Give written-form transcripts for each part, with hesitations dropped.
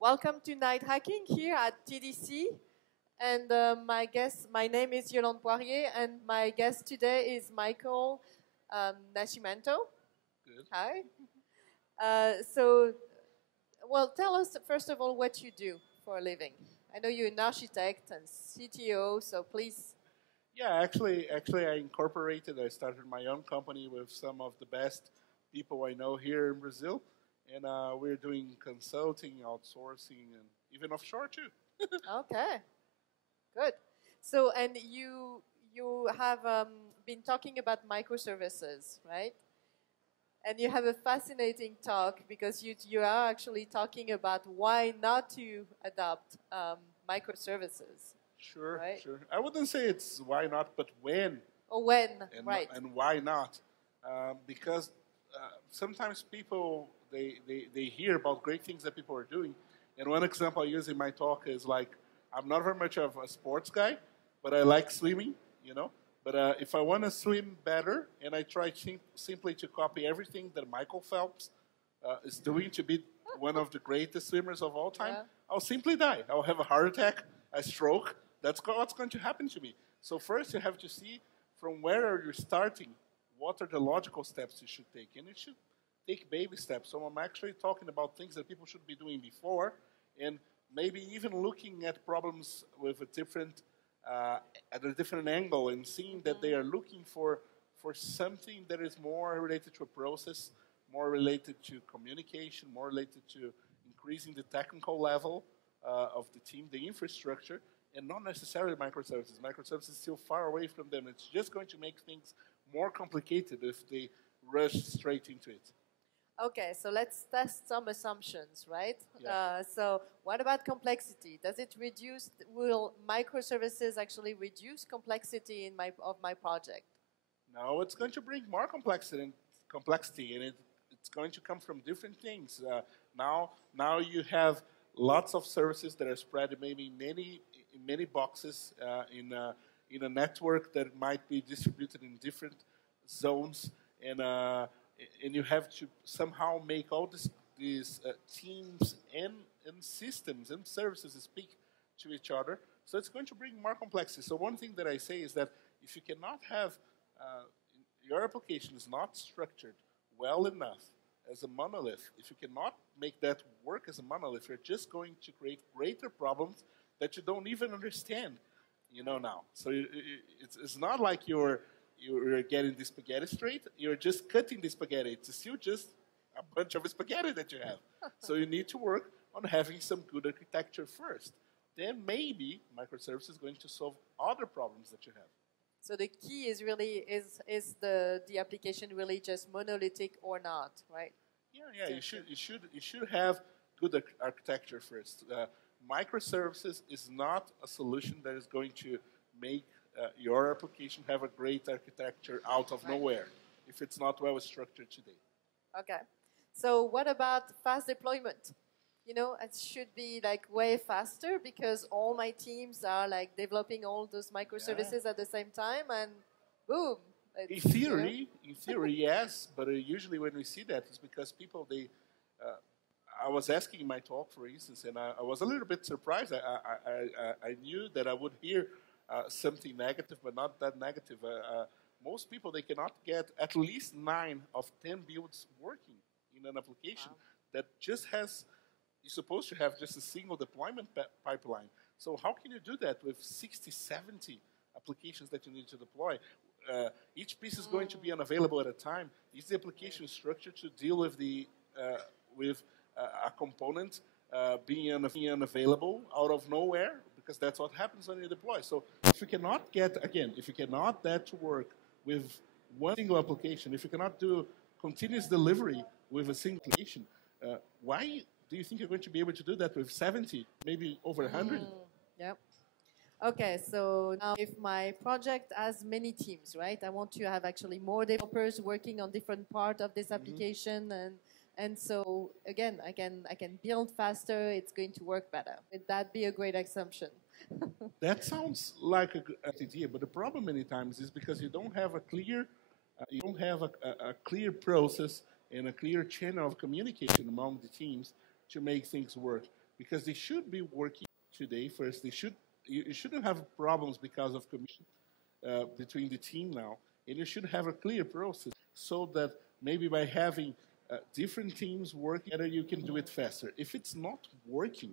Welcome to Night Hacking here at TDC. And my name is Yolande Poirier, and my guest today is Michael Nascimento. Good. Hi. So, well, tell us first of all what you do for a living. I know you're an architect and CTO, so please. Yeah, actually, I started my own company with some of the best people I know here in Brazil, and we're doing consulting, outsourcing, and even offshore too. Okay, good. So, and you have been talking about microservices, right? And you have a fascinating talk because you are actually talking about why not to adopt microservices, Sure, right? sure. I wouldn't say it's why not, but when Or when, and right? and why not? Because sometimes people they hear about great things that people are doing, and one example I use in my talk is like I'm not very much of a sports guy, but I like swimming, you know. But if I want to swim better, and I try simply to copy everything that Michael Phelps is doing to be one of the greatest swimmers of all time, Yeah. I'll simply die. I'll have a heart attack, a stroke. That's what's going to happen to me. So first, you have to see from where are you starting. What are the logical steps you should take, and you should take baby steps. So I'm actually talking about things that people should be doing before, and maybe even looking at problems with a different at a different angle and seeing that they are looking for something that is more related to a process, more related to communication, more related to increasing the technical level of the team, the infrastructure, and not necessarily microservices. Microservices is still far away from them. It's just going to make things more complicated if they rush straight into it. Okay, so let's test some assumptions, right? Yeah. So, what about complexity? Does it reduce? Will microservices actually reduce complexity in my project? No, it's going to bring more complexity, and it's going to come from different things. Now you have lots of services that are spread maybe in many boxes in a network that might be distributed in different zones, and and you have to somehow make all these teams and systems and services speak to each other. So it's going to bring more complexity. So one thing that I say is that if you cannot have uh, your application is not structured well enough as a monolith, if you cannot make that work as a monolith, you're just going to create greater problems that you don't even understand, now. So it's not like you're getting the spaghetti straight. You're just cutting the spaghetti. It's still just a bunch of spaghetti that you have. So you need to work on having some good architecture first. Then maybe microservices is going to solve other problems that you have. So the key is really is the application really just monolithic or not, right? Yeah. You should have good architecture first. Microservices is not a solution that is going to make your application have a great architecture out of Right. nowhere if it's not well structured today. Okay. So what about fast deployment? It should be like way faster because all my teams are like developing all those microservices at the same time, and boom. In theory, yes, but usually when we see that, it's because people uh, I was asking in my talk, for instance, and I was a little bit surprised. I knew that I would hear something negative, but not that negative. Most people they cannot get at least 9 of 10 builds working in an application that just has. You're supposed to have just a single deployment pipeline. So how can you do that with 60, 70 applications that you need to deploy? Each piece is going to be unavailable at a time. Is the application structured to deal with a component being unavailable out of nowhere? Because that's what happens when you deploy. So if you cannot that to work with one single application, if you cannot do continuous delivery with a single application, why do you think you're going to be able to do that with 70, maybe over 100? Yep. Okay, so now if my project has many teams, right? I want to have actually more developers working on different part of this application, and so again, I can build faster. It's going to work better. Would that be a great assumption? That sounds like a good idea, but the problem many times is because you don't have a clear process and a clear channel of communication among the teams to make things work. because they should be working today first. You shouldn't have problems because of commission between the team now, and you should have a clear process so that maybe by having different teams working together, you can do it faster. If it's not working,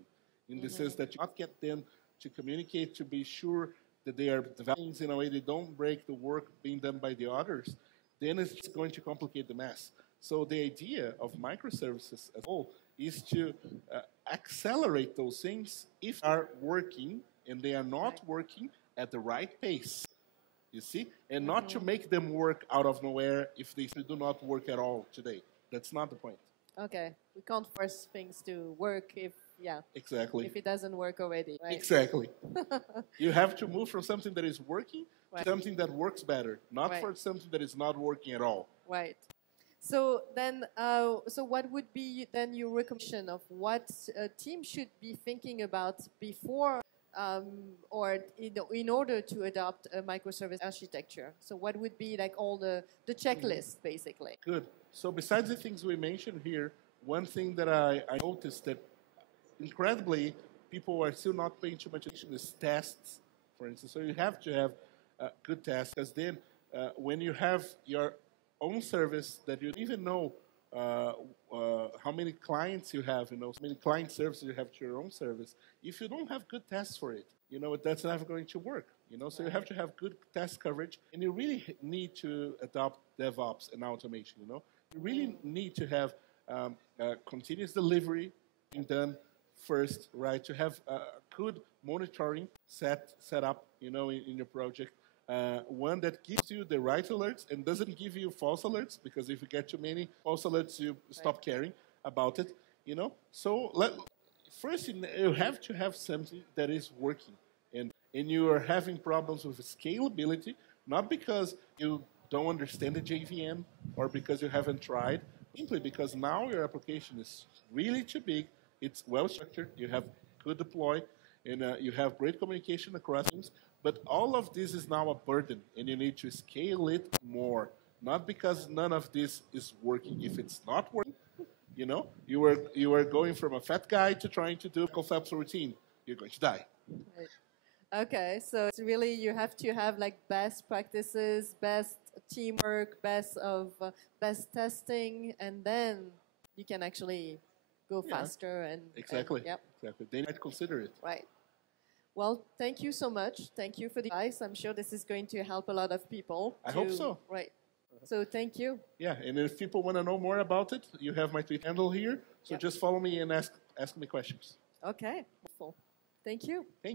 in the sense that you not get them to communicate to be sure that they are developing in a way they don't break the work being done by the others, then it's going to complicate the mess. So the idea of microservices as a whole is to accelerate those things if they are working and they are not working at the right pace. You see? And not to make them work out of nowhere if they do not work at all today. That's not the point. Okay. We can't force things to work if Exactly. it doesn't work already. Right? Exactly. You have to move from something that is working to something that works better, not for something that is not working at all. Right. So then, so what would be then your recommendation of what a team should be thinking about before or in order to adopt a microservice architecture? So what would be like all the checklist, basically? Good. So besides the things we mentioned here, one thing that I noticed that incredibly people are still not paying too much attention is tests, for instance. So you have to have good tests, because then when you have your own service that you don't even know how many clients you have, how many client services you have to your own service. If you don't have good tests for it, that's never going to work. So you have to have good test coverage, and you really need to adopt DevOps and automation. You really need to have continuous delivery being done first, right? To have good monitoring set up, in your project. One that gives you the right alerts and doesn't give you false alerts, because if you get too many false alerts, you stop caring about it, So first, you have to have something that is working. And you are having problems with scalability, not because you don't understand the JVM or because you haven't tried, simply because now your application is really too big, it's well-structured, you have good deploy, and you have great communication across teams. But all of this is now a burden, and you need to scale it more. Not because none of this is working. If it's not working, you are going from a fat guy to trying to do a Michael Phelps routine. You're going to die. Right. Okay, so it's really you have to have like best practices, best teamwork, best testing, and then you can actually go faster and exactly. Yep. Exactly. They might consider it. Right. Well, thank you so much. Thank you for the advice. I'm sure this is going to help a lot of people. I hope so. Right. So thank you. Yeah, and if people want to know more about it, you have my Twitter handle here. So just follow me and ask me questions. Okay. Wonderful. Thank you. Thank you.